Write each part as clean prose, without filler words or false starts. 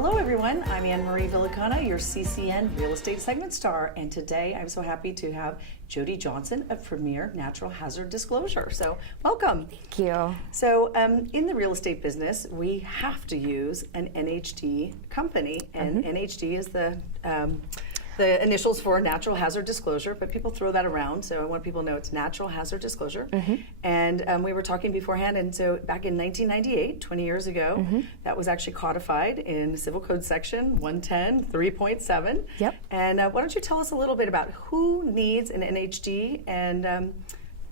Hello everyone, I'm Anne-Marie Villicana, your CCN Real Estate Segment Star, and today I'm so happy to have Jodi Johnston of Premier Natural Hazard Disclosure. So welcome. Thank you. So in the real estate business, we have to use an NHD company, and NHD is the initials for Natural Hazard Disclosure, but people throw that around, so I want people to know it's Natural Hazard Disclosure. And we were talking beforehand, and so back in 1998, 20 years ago, that was actually codified in Civil Code Section 110, 3.7. Yep. And why don't you tell us a little bit about who needs an NHD, and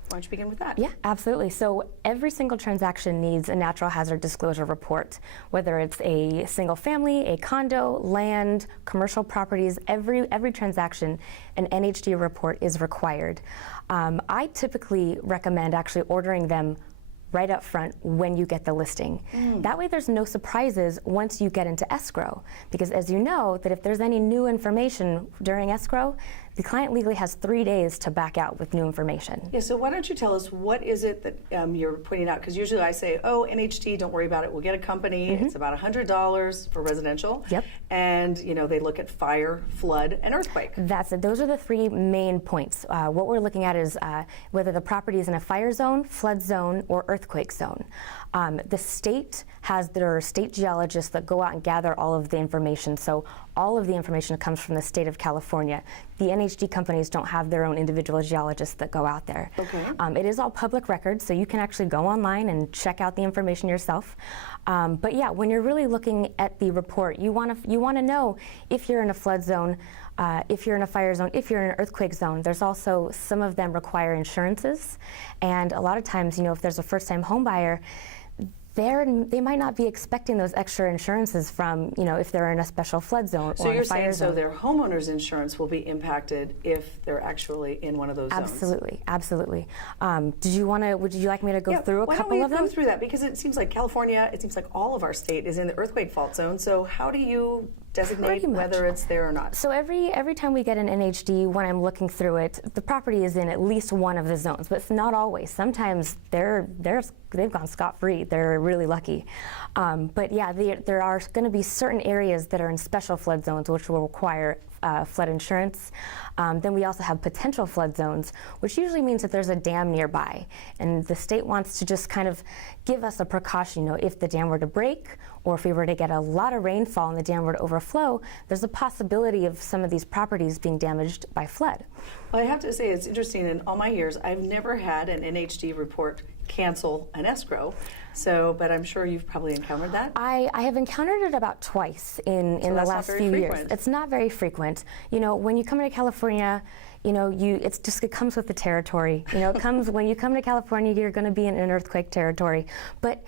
why don't you begin with that? Yeah, absolutely. So every single transaction needs a natural hazard disclosure report, whether it's a single family, a condo, land, commercial properties, every transaction, an NHD report is required. I typically recommend actually ordering them right up front when you get the listing. That way there's no surprises once you get into escrow, because as you know, that if there's any new information during escrow, the client legally has 3 days to back out with new information. Yeah, so why don't you tell us what is it that you're pointing out? Because usually I say, oh, NHD, don't worry about it. We'll get a company. It's about $100 for residential. Yep. And they look at fire, flood, and earthquake. That's it. Those are the three main points. What we're looking at is whether the property is in a fire zone, flood zone, or earthquake zone. The state has their state geologists that go out and gather all of the information. So all of the information comes from the state of California. The NHD companies don't have their own individual geologists that go out there. Okay. It is all public record, so you can actually go online and check out the information yourself. But yeah, when you're really looking at the report, you want to know if you're in a flood zone, if you're in a fire zone, if you're in an earthquake zone. There's also, some of them require insurances, and a lot of times, if there's a first-time home buyer, they might not be expecting those extra insurances from, if they're in a special flood zone or in a fire zone. So their homeowner's insurance will be impacted if they're actually in one of those zones? Absolutely, absolutely. Would you like me to go through a couple of them? Why don't we go through that? Because it seems like California, it seems like all of our state is in the earthquake fault zone. So how do you designate whether it's there or not? So every time we get an NHD, when I'm looking through it, the property is in at least one of the zones, but it's not always. Sometimes they've gone scot-free. They're really lucky. But yeah, there are going to be certain areas that are in special flood zones, which will require flood insurance. Then we also have potential flood zones, which usually means that there's a dam nearby. And the state wants to just kind of give us a precaution, if the dam were to break, or if we were to get a lot of rainfall and the dam were to overflow, there's a possibility of some of these properties being damaged by flood. Well, I have to say, it's interesting, in all my years, I've never had an NHD report cancel an escrow. But I'm sure you've probably encountered that. I have encountered it about twice in the last few years. It's not very frequent. When you come into California, it comes with the territory. It comes when you come to California, you're going to be in an earthquake territory. But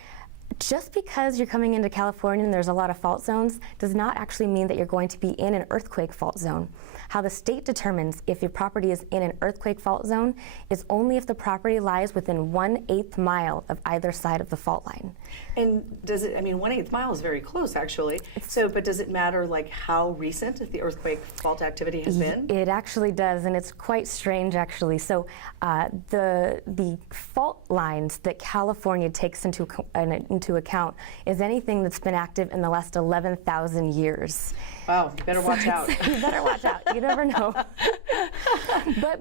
just because you're coming into California and there's a lot of fault zones does not actually mean that you're going to be in an earthquake fault zone. How the state determines if your property is in an earthquake fault zone is only if the property lies within 1/8 mile of either side of the fault line. And does it, 1/8 mile is very close actually. But does it matter like how recent the earthquake fault activity has been? It actually does, and it's quite strange actually. So the fault lines that California takes into account is anything that's been active in the last 11,000 years. Wow, you better watch out. You better watch out. You never know.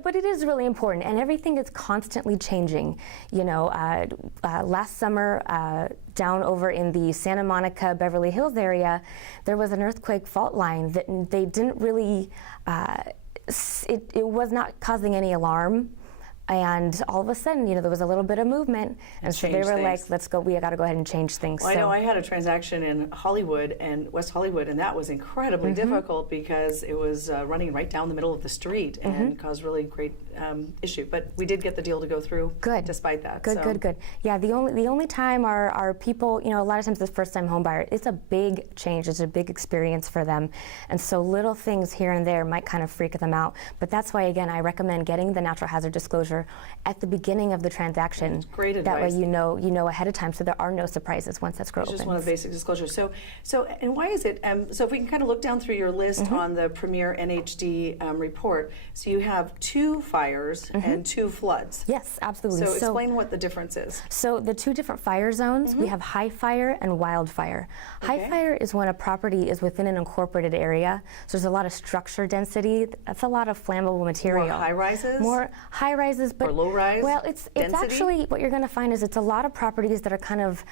But it is really important, and everything is constantly changing. Last summer, down over in the Santa Monica, Beverly Hills area, there was an earthquake fault line that they didn't really, it was not causing any alarm. And all of a sudden, there was a little bit of movement, and so they were like, "Let's go. We got to go ahead and change things." Well, I know I had a transaction in Hollywood and West Hollywood, and that was incredibly difficult because it was running right down the middle of the street and caused really great issue. But we did get the deal to go through. Good. Despite that. Good. Yeah, the only time our people, a lot of times the first-time home buyer, it's a big change. It's a big experience for them, and so little things here and there might kind of freak them out. But that's why, again, I recommend getting the natural hazard disclosure at the beginning of the transaction. That's great advice. That way you know ahead of time, so there are no surprises once escrow opens. Just one of the basic disclosures. So and why is it? So if we can kind of look down through your list on the Premier NHD report, so you have 2 fires. fires and 2 floods. Yes, absolutely. So explain what the difference is. So the 2 different fire zones, we have high fire and wildfire. High fire is when a property is within an incorporated area, so there's a lot of structure density. That's a lot of flammable material. More high rises? More high rises, but or low rise? Well, it's actually, what you're going to find is it's a lot of properties that are kind of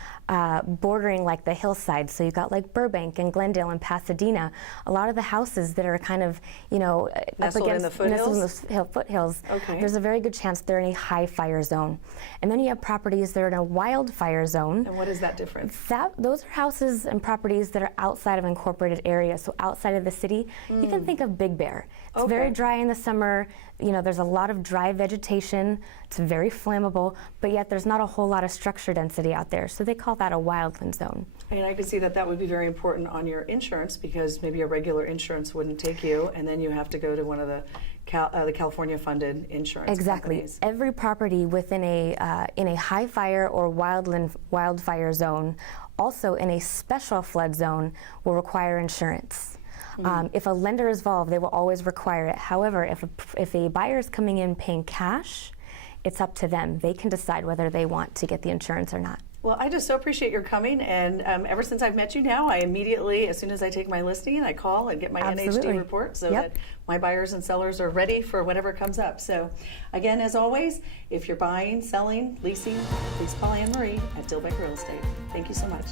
bordering like the hillside. So you've got like Burbank and Glendale and Pasadena. A lot of the houses that are kind of, you know, nestled in the foothills? Nestled in the foothills. Okay. There's a very good chance they're in a high fire zone. And then you have properties that are in a wildfire zone. And what is that difference? Those are houses and properties that are outside of incorporated areas, so outside of the city. You can think of Big Bear. It's very dry in the summer. You know, there's a lot of dry vegetation. It's very flammable, but yet there's not a whole lot of structure density out there. So they call that a wildland zone. And I can see that that would be very important on your insurance, because maybe a regular insurance wouldn't take you, and then you have to go to one of the California-funded insurance companies. Every property within in a high fire or wildfire zone, also in a special flood zone, will require insurance. If a lender is involved, they will always require it. However, if a buyer is coming in paying cash, it's up to them. They can decide whether they want to get the insurance or not. Well, I just so appreciate your coming, and ever since I've met you now, I immediately, as soon as I take my listing, I call and get my NHD report so that my buyers and sellers are ready for whatever comes up. So again, as always, if you're buying, selling, leasing, please call Anne Marie at Dilbeck Real Estate. Thank you so much.